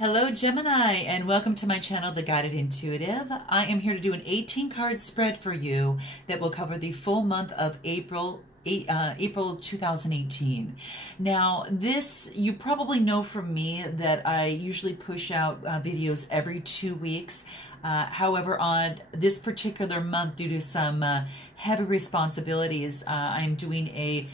Hello Gemini, and welcome to my channel, The Guided Intuitive. I am here to do an 18 card spread for you that will cover the full month of April 2018. Now this, you probably know from me that I usually push out videos every 2 weeks. However, on this particular month, due to some heavy responsibilities, I'm doing a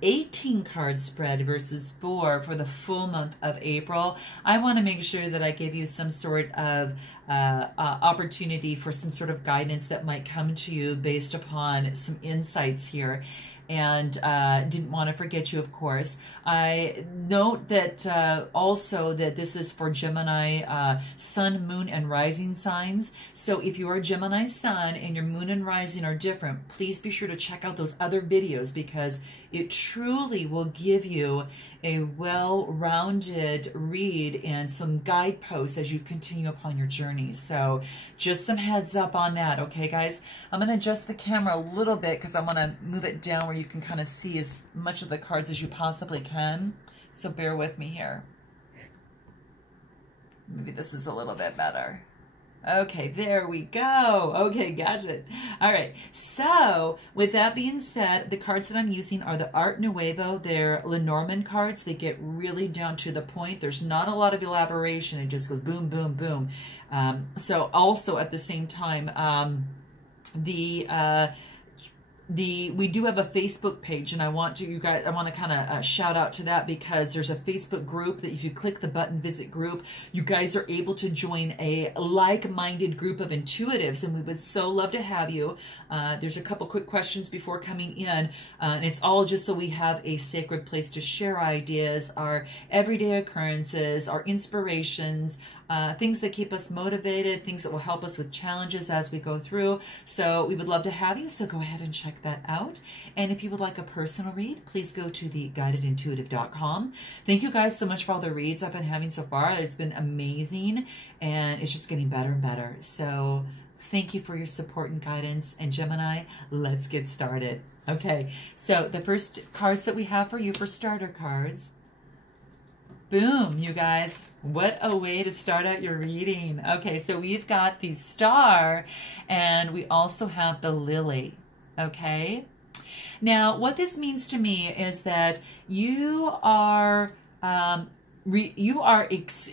18 card spread versus 4 for the full month of April. I want to make sure that I give you some sort of opportunity for some sort of guidance that might come to you based upon some insights here. And didn't want to forget you, of course. I note that also that this is for Gemini sun, moon, and rising signs. So if you are Gemini sun and your moon and rising are different, please be sure to check out those other videos because it truly will give you a well-rounded read and some guideposts as you continue upon your journey. So just some heads up on that, okay guys? I'm going to adjust the camera a little bit because I want to move it down where you can kind of see as much of the cards as you possibly can. So bear with me here. Maybe this is a little bit better. Okay, there we go. Okay, gotcha. All right, so with that being said, the cards that I'm using are the Art Nuevo. They're Lenormand cards. They get really down to the point. There's not a lot of elaboration. It just goes boom, boom, boom. So also at the same time, we do have a Facebook page, and I want to kind of shout out to that because there's a Facebook group that if you click the button visit group, you guys are able to join a like-minded group of intuitives, and we would so love to have you. There's a couple quick questions before coming in, and it's all just so we have a sacred place to share ideas, our everyday occurrences, our inspirations, things that keep us motivated, things that will help us with challenges as we go through. So we would love to have you, so go ahead and check that out. And if you would like a personal read, please go to theguidedintuitive.com. Thank you guys so much for all the reads I've been having so far. It's been amazing, and it's just getting better and better. So thank you for your support and guidance. And Gemini, let's get started. Okay, so the first cards that we have for you for starter cards. Boom, you guys. What a way to start out your reading. Okay, so we've got the Star, and we also have the Lily. Okay? Now, what this means to me is that you are, it's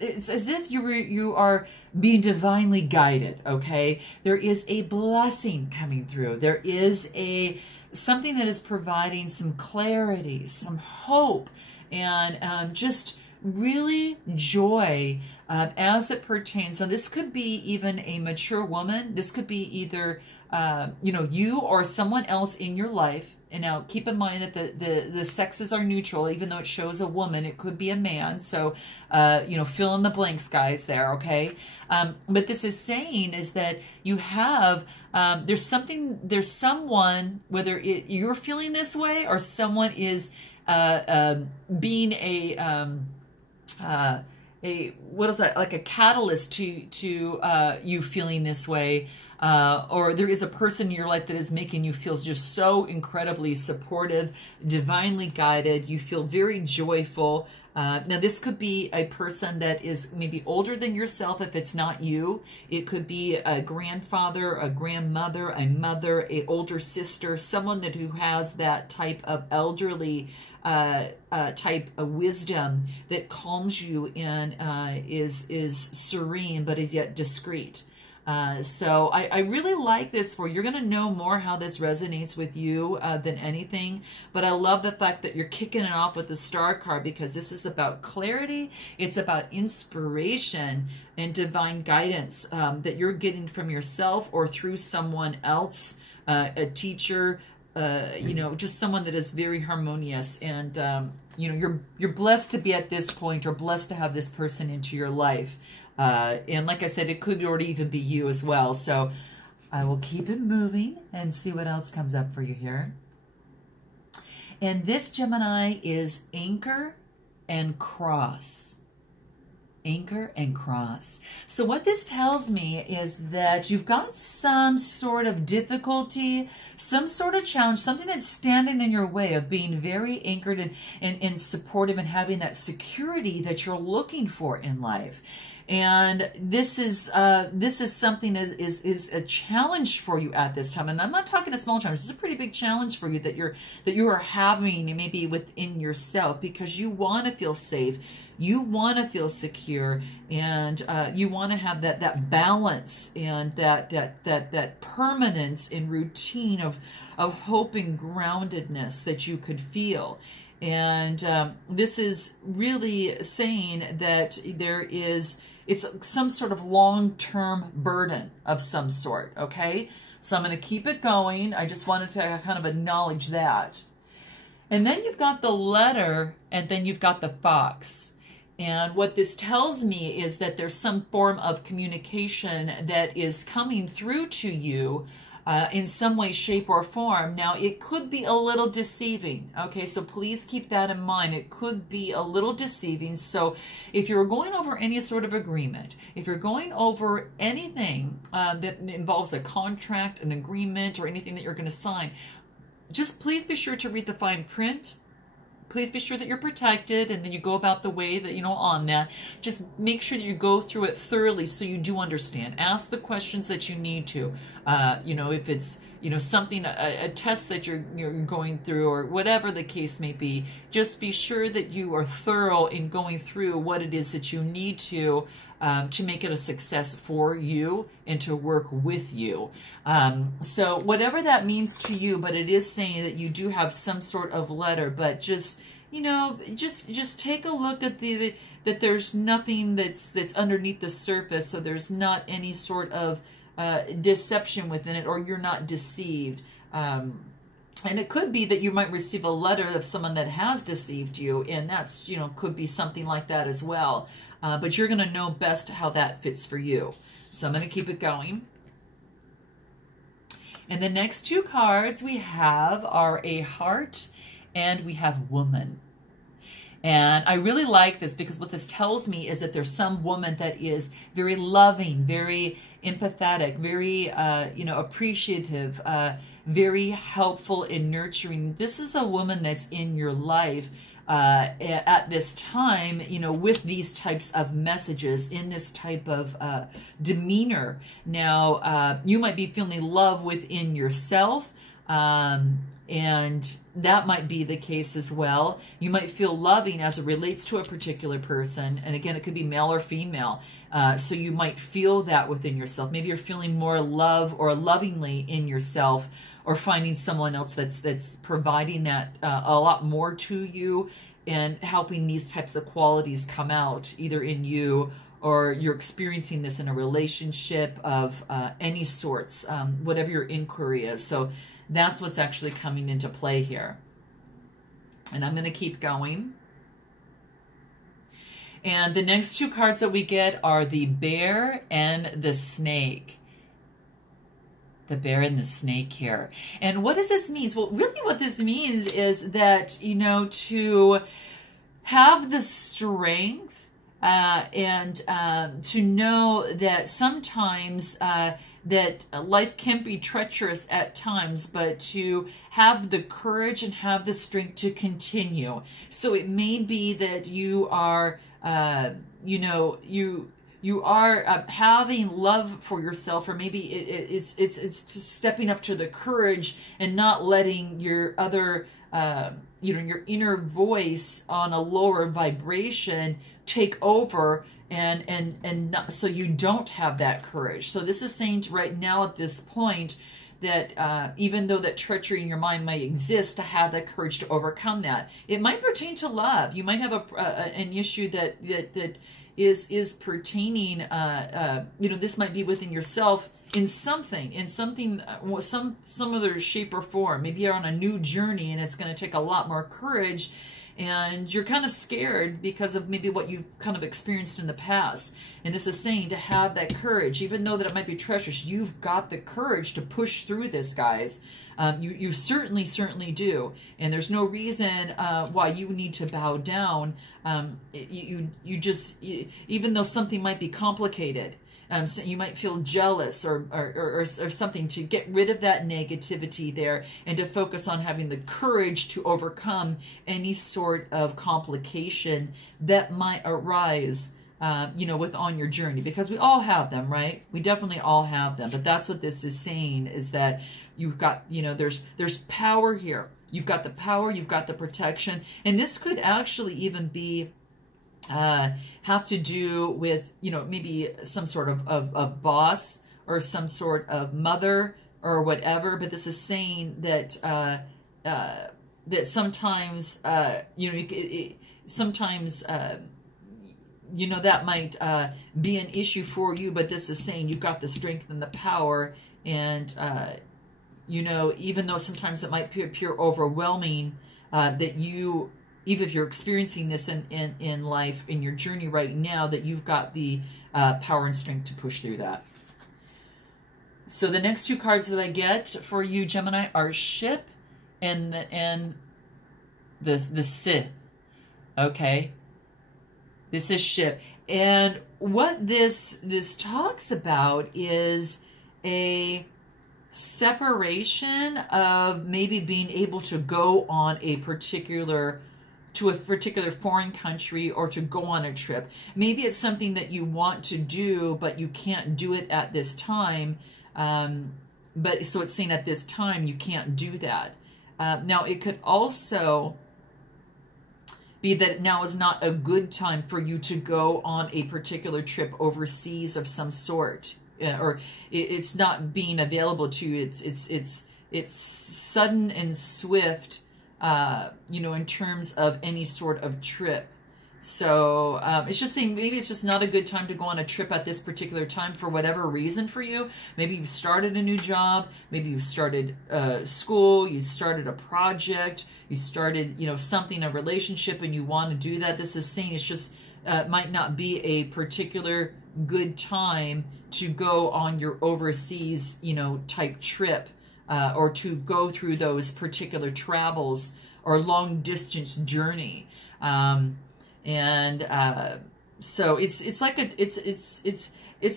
as if you are being divinely guided, okay? There is a blessing coming through. There is something that is providing some clarity, some hope, and just really joy as it pertains. Now, this could be even a mature woman. This could be either, you or someone else in your life. And now keep in mind that the sexes are neutral, even though it shows a woman, it could be a man. So, fill in the blanks, guys, there, okay? But this is saying is that you have, there's someone, whether you're feeling this way or someone is being what is that, like a catalyst to you feeling this way, or there is a person in your life that is making you feel just so incredibly supportive, divinely guided. You feel very joyful. Now, this could be a person that is maybe older than yourself if it's not you. It could be a grandfather, a grandmother, a mother, an older sister, someone who has that type of elderly type of wisdom that calms you and is serene but is yet discreet. So I really like this you're going to know more how this resonates with you than anything. But I love the fact that you're kicking it off with the Star card because this is about clarity. It's about inspiration and divine guidance that you're getting from yourself or through someone else, a teacher, just someone that is very harmonious. And, you're blessed to be at this point or blessed to have this person into your life. And like I said, it could already even be you as well. So I will keep it moving and see what else comes up for you here. And this Gemini is Anchor and Cross. anchor and cross. So what this tells me is that you've got some sort of difficulty, some sort of challenge, something that's standing in your way of being very anchored and supportive and having that security that you're looking for in life. And this is something is a challenge for you at this time. And I'm not talking a small challenge. It's a pretty big challenge for you that you are having maybe within yourself, because you want to feel safe, you want to feel secure, and you want to have that balance and that permanence in routine of hope and groundedness that you could feel. And this is really saying that it's some sort of long-term burden of some sort, okay? So I'm going to keep it going. I just wanted to kind of acknowledge that. And then you've got the letter, and then you've got the fox. And what this tells me is that there's some form of communication that is coming through to you in some way, shape, or form. Now, it could be a little deceiving, okay? So please keep that in mind. It could be a little deceiving. So if you're going over any sort of agreement, if you're going over anything that involves a contract, an agreement, or anything that you're going to sign, just please be sure to read the fine print. Please be sure that you're protected, and then you go about the way that, on that. Just make sure that you go through it thoroughly so you do understand. Ask the questions that you need to. If it's, something, a test that you're going through, or whatever the case may be, just be sure that you are thorough in going through what it is that you need to make it a success for you and to work with you. So whatever that means to you, but it is saying that you do have some sort of letter, but just take a look at that there's nothing that's underneath the surface, so there's not any sort of deception within it, or you're not deceived. And it could be that you might receive a letter of someone that has deceived you, and that's, could be something like that as well. But you're going to know best how that fits for you. So I'm going to keep it going. And the next two cards we have are a heart and we have woman. And I really like this, because what this tells me is that there's some woman that is very loving, very empathetic, very, appreciative, very helpful and nurturing. This is a woman that's in your life at this time, with these types of messages, in this type of demeanor. Now, you might be feeling love within yourself, and that might be the case as well. You might feel loving as it relates to a particular person. And again, it could be male or female. So you might feel that within yourself. Maybe you're feeling more love or lovingly in yourself, or finding someone else that's providing that a lot more to you and helping these types of qualities come out either in you, or you're experiencing this in a relationship of any sorts, whatever your inquiry is. So that's what's actually coming into play here. And I'm going to keep going. And the next two cards that we get are the bear and the snake. The bear and the snake here. And what does this mean? Well, really what this means is that, to have the strength and to know that sometimes that life can be treacherous at times, but to have the courage and have the strength to continue. So it may be that you are, you are having love for yourself, or maybe it's just stepping up to the courage and not letting your other, your inner voice on a lower vibration take over, and not, so you don't have that courage. So this is saying right now at this point that even though that treachery in your mind might exist, to have the courage to overcome that. It might pertain to love. You might have an issue that is pertaining, this might be within yourself in something, some other shape or form. Maybe you're on a new journey and it's going to take a lot more courage and you're kind of scared because of maybe what you've kind of experienced in the past. And this is saying to have that courage, even though that it might be treacherous, you've got the courage to push through this, guys. You certainly do. And there's no reason why you need to bow down. Even though something might be complicated, so you might feel jealous or something, to get rid of that negativity there and to focus on having the courage to overcome any sort of complication that might arise, with on your journey, because we all have them, right? We definitely all have them. But that's what this is saying, is that you've got, there's power here. You've got the power, you've got the protection, and this could actually even be have to do with, maybe some sort of boss or some sort of mother or whatever. But this is saying that that sometimes sometimes that might be an issue for you, but this is saying you've got the strength and the power, and even though sometimes it might appear overwhelming, that you, even if you're experiencing this in life, in your journey right now, that you've got the power and strength to push through that. So the next two cards that I get for you, Gemini, are Ship and the Sith. Okay, this is Ship, and what this talks about is a separation of maybe being able to go on a particular foreign country, or to go on a trip. Maybe it's something that you want to do, but you can't do it at this time. But so it's saying at this time you can't do that. Now it could also be that now is not a good time for you to go on a particular trip overseas of some sort, or it's not being available to you. It's sudden and swift, in terms of any sort of trip. So it's just saying maybe it's just not a good time to go on a trip at this particular time for whatever reason for you. Maybe you've started a new job, maybe you've started school, you started a project, you started, something, a relationship, and you want to do that. This is saying it's just might not be a particular good time to go on your overseas, type trip, or to go through those particular travels or long distance journey. So it's like it's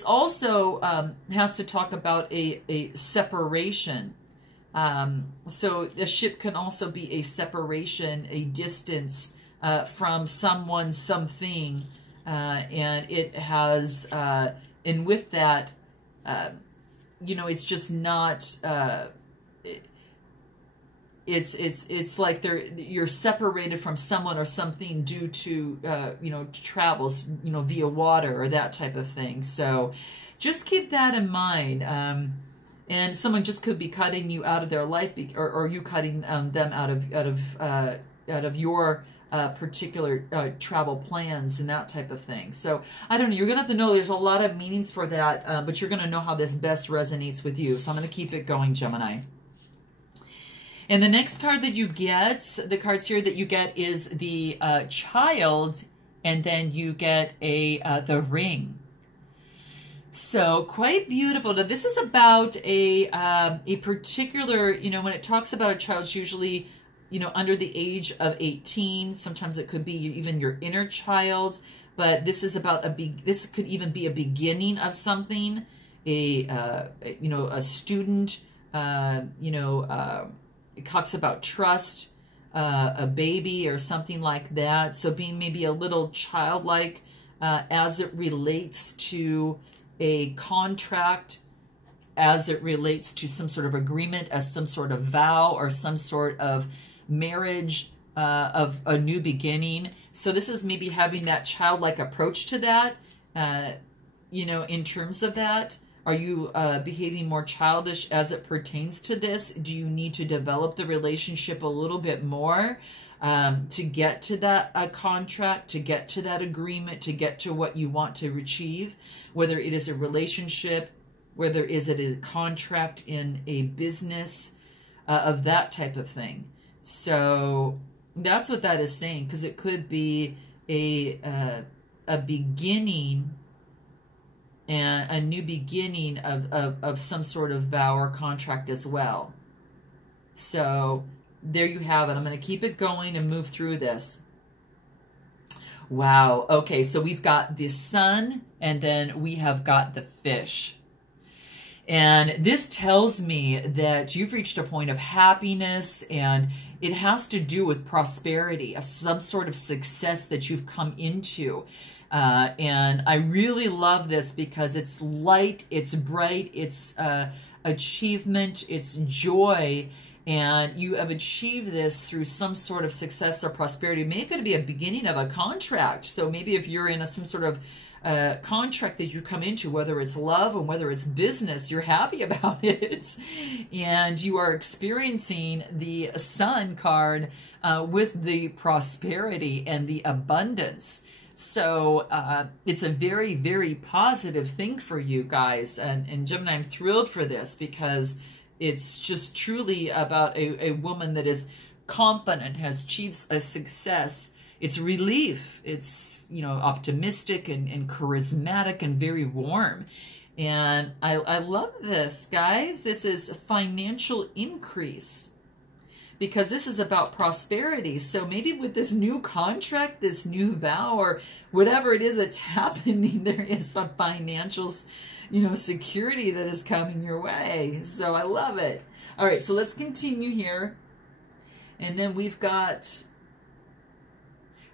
also has to talk about a separation. So the ship can also be a separation, a distance from someone, something, and it has, and with that, it's just not. It's like you're separated from someone or something due to travels via water or that type of thing. So just keep that in mind. And someone just could be cutting you out of their life, or you cutting them out of your particular travel plans and that type of thing. So I don't know. You're gonna have to know. There's a lot of meanings for that, but you're gonna know how this best resonates with you. So I'm gonna keep it going, Gemini. And the next card that you get, the cards here that you get is the Child, and then you get the Ring. So quite beautiful. Now this is about a particular, when it talks about a child, it's usually, under the age of 18. Sometimes it could be even your inner child, but this is about this could even be a beginning of something, a student, it talks about trust, a baby or something like that. So being maybe a little childlike as it relates to a contract, as it relates to some sort of agreement, as some sort of vow or some sort of marriage, of a new beginning. So this is maybe having that childlike approach to that, in terms of that. Are you behaving more childish as it pertains to this? Do you need to develop the relationship a little bit more to get to that contract, to get to that agreement, to get to what you want to achieve? Whether it is a relationship, whether it is a contract in a business, of that type of thing. So That's what that is saying, because it could be a beginning, and a new beginning of some sort of vow or contract as well. So there you have it. I'm going to keep it going and move through this. Wow. Okay, so we've got the sun, and then we have got the fish. And this tells me that you've reached a point of happiness, and it has to do with prosperity, of some sort of success that you've come into. And I really love this because it's light, it's bright, it's achievement, it's joy. And you have achieved this through some sort of success or prosperity. Maybe it could be a beginning of a contract. So maybe if you're in some sort of contract that you come into, whether it's love and whether it's business, you're happy about it. And you are experiencing the Sun card with the prosperity and the abundance. So it's a very, very positive thing for you guys. And Gemini, I'm thrilled for this because it's just truly about a woman that is confident, has achieved a success. It's relief. It's, you know, optimistic and charismatic and very warm. And I love this, guys. This is financial increase, because this is about prosperity. So maybe with this new contract, this new vow, or whatever it is that's happening, there is some financial, you know, security that is coming your way. So I love it. All right, so let's continue here. And then we've got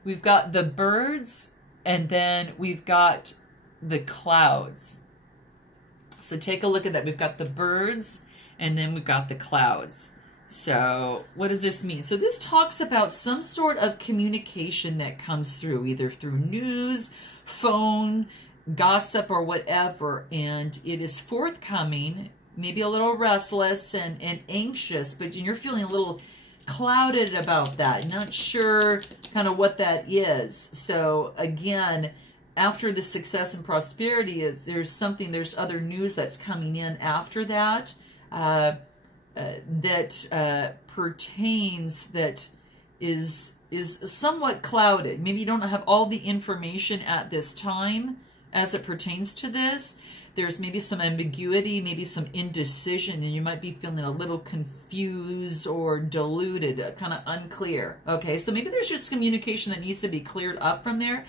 the birds, and then we've got the clouds. So take a look at that. We've got the birds, and then we've got the clouds. So what does this mean? So this talks about some sort of communication that comes through, either through news, phone, gossip, or whatever. And it is forthcoming, maybe a little restless and anxious, but you're feeling a little clouded about that, not sure kind of what that is. So again, after the success and prosperity, there's other news that's coming in after that, that pertains, that is somewhat clouded. Maybe you don't have all the information at this time as it pertains to this. There's maybe some ambiguity, maybe some indecision, and you might be feeling a little confused or diluted, kind of unclear. Okay, so maybe there's just communication that needs to be cleared up from there.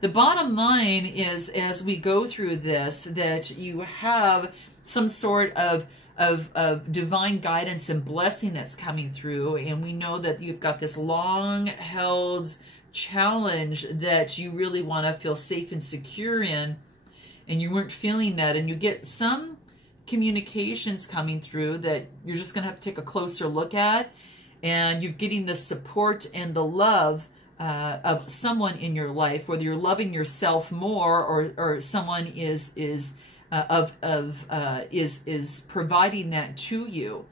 The bottom line is, as we go through this, that you have some sort of divine guidance and blessing that's coming through, and we know that you've got this long-held challenge that you really want to feel safe and secure in, and you weren't feeling that, and you get some communications coming through that you're just going to have to take a closer look at, and you're getting the support and the love of someone in your life, whether you're loving yourself more or someone is providing that to you.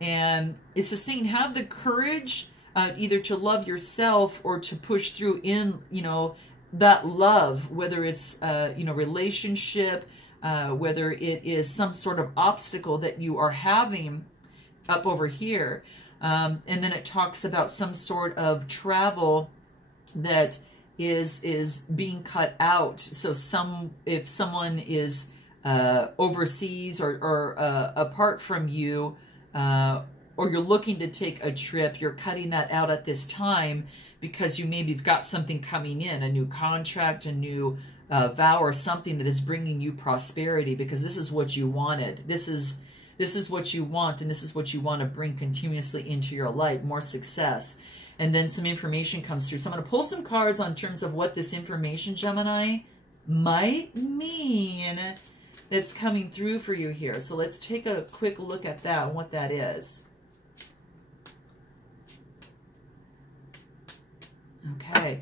And it's just saying, have the courage either to love yourself or to push through in, you know, that love, whether it's, you know, relationship, whether it is some sort of obstacle that you are having up over here. And then it talks about some sort of travel that is being cut out. So if someone is overseas or apart from you, or you're looking to take a trip, you're cutting that out at this time because you maybe have got something coming in, a new contract, a new vow, or something that is bringing you prosperity, because this is what you wanted. This is what you want, and this is what you want to bring continuously into your life, more success. And then some information comes through. So I'm going to pull some cards on terms of what this information, Gemini, might mean that's coming through for you here. So let's take a quick look at that and what that is. Okay.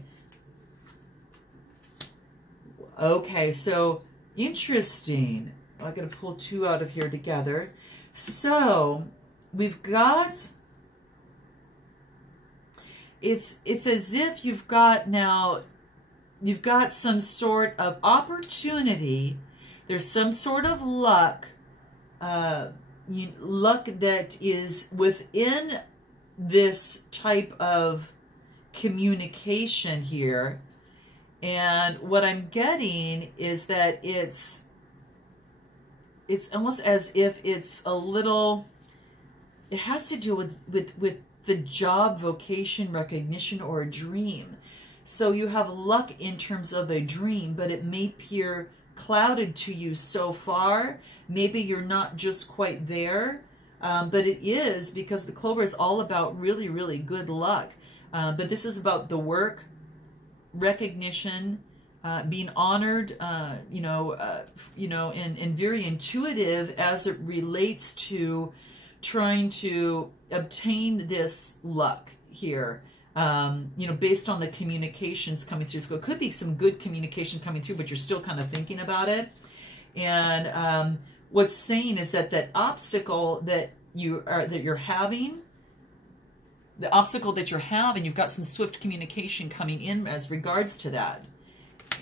Okay, so interesting. I'm going to pull two out of here together. So we've got, it's as if you've got some sort of opportunity. There's some sort of luck, luck that is within this type of communication here. And what I'm getting is that it's almost as if it's a little, it has to do with the job, vocation, recognition, or a dream. So you have luck in terms of a dream, but it may appear clouded to you so far. Maybe you're not just quite there, but it is, because the clover is all about really, really good luck. But this is about the work, recognition, being honored, and very intuitive as it relates to trying to obtain this luck here. Based on the communications coming through. So it could be some good communication coming through, but you're still kind of thinking about it. And what's saying is that that obstacle that you're having, the obstacle that you're having, you've got some swift communication coming in as regards to that.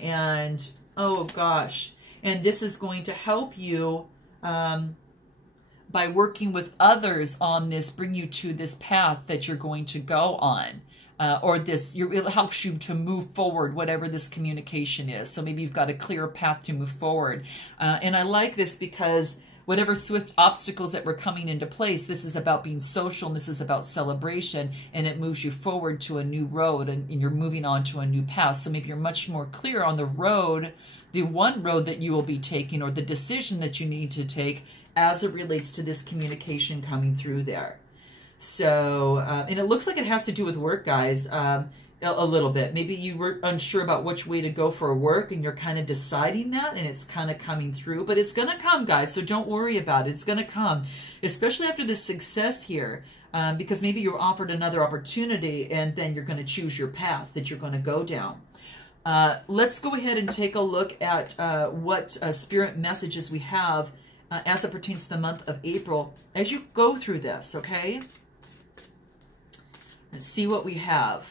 And oh gosh, and this is going to help you by working with others on this, bring you to this path that you're going to go on. It helps you to move forward, whatever this communication is. So maybe you've got a clear path to move forward. And I like this because whatever swift obstacles that were coming into place, this is about being social, and this is about celebration, and it moves you forward to a new road, and you're moving on to a new path. So maybe you're much more clear on the road, the one road that you will be taking, or the decision that you need to take as it relates to this communication coming through there. So, and it looks like it has to do with work, guys, a little bit. Maybe you were unsure about which way to go for work, and you're kind of deciding that, and it's kind of coming through. But it's going to come, guys, so don't worry about it. It's going to come, especially after this success here, because maybe you're offered another opportunity, and then you're going to choose your path that you're going to go down. Let's go ahead and take a look at what spirit messages we have as it pertains to the month of April as you go through this, okay? Let's see what we have.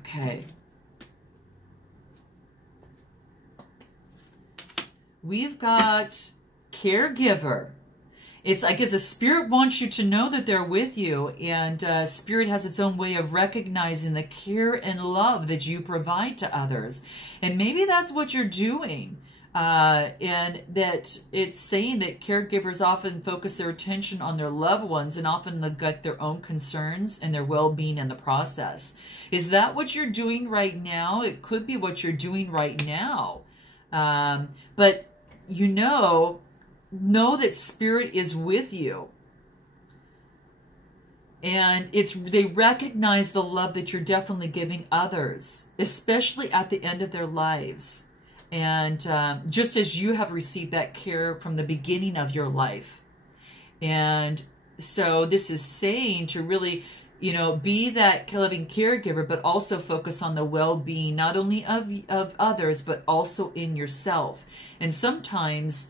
Okay. We've got caregiver. It's, I guess, the spirit wants you to know that they're with you, and spirit has its own way of recognizing the care and love that you provide to others. And maybe that's what you're doing. And that it's saying that caregivers often focus their attention on their loved ones and often neglect their own concerns and their well-being in the process. Is that what you're doing right now? It could be what you're doing right now. But you know that spirit is with you. And they recognize the love that you're definitely giving others, especially at the end of their lives. And just as you have received that care from the beginning of your life. And so this is saying to really, be that loving caregiver, but also focus on the well-being, not only of others, but also in yourself. And sometimes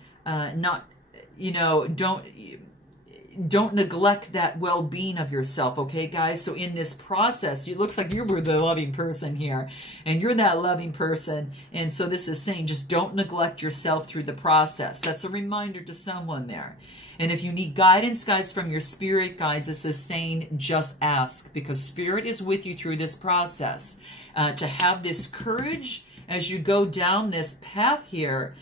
don't neglect that well-being of yourself, okay, guys? So in this process, it looks like you were the loving person here, and you're that loving person. And so this is saying just don't neglect yourself through the process. That's a reminder to someone there. And if you need guidance, guys, from your spirit guides, this is saying just ask, because spirit is with you through this process. To have this courage as you go down this path here,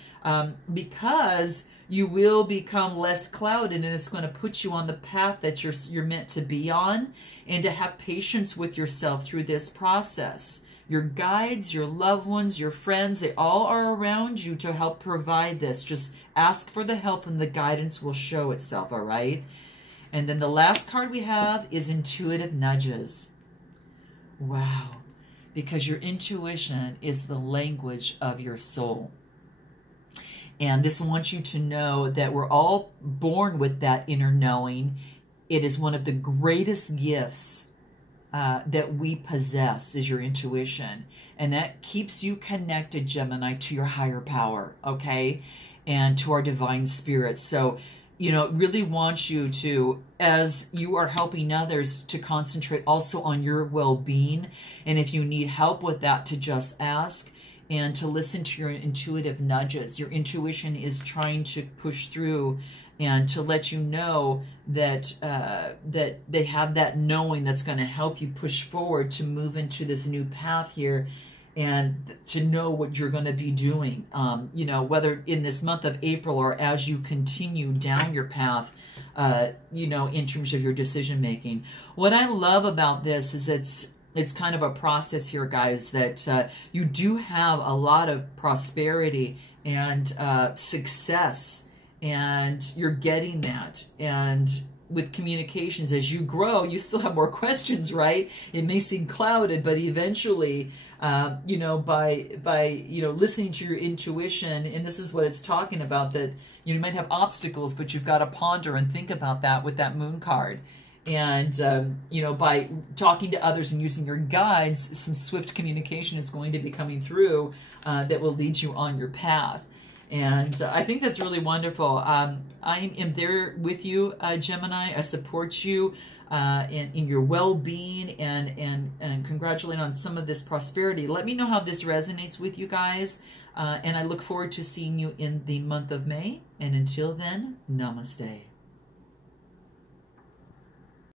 because you will become less clouded, and it's going to put you on the path that you're meant to be on, and to have patience with yourself through this process. Your guides, your loved ones, your friends, they all are around you to help provide this. Just ask for the help and the guidance will show itself, all right? And then the last card we have is intuitive nudges. Wow. Because your intuition is the language of your soul. And this wants you to know that we're all born with that inner knowing. It is one of the greatest gifts that we possess, is your intuition. And that keeps you connected, Gemini, to your higher power, okay? And to our divine spirit. So, it really wants you to, as you are helping others, to concentrate also on your well-being. And if you need help with that, to just ask. And to listen to your intuitive nudges. Your intuition is trying to push through and to let you know that that they have that knowing that's going to help you push forward to move into this new path here, and to know what you're going to be doing, you know, whether in this month of April or as you continue down your path, you know, in terms of your decision making. What I love about this is it's kind of a process here, guys, that you do have a lot of prosperity and success, and you're getting that. And with communications, as you grow, you still have more questions, right? It may seem clouded, but eventually, you know, by you know, listening to your intuition, and this is what it's talking about, that you might have obstacles, but you've got to ponder and think about that with that moon card. And, you know, by talking to others and using your guides, some swift communication is going to be coming through that will lead you on your path. And I think that's really wonderful. I am there with you, Gemini. I support you in your well-being, and congratulate on some of this prosperity. Let me know how this resonates with you guys. And I look forward to seeing you in the month of May. And until then, namaste.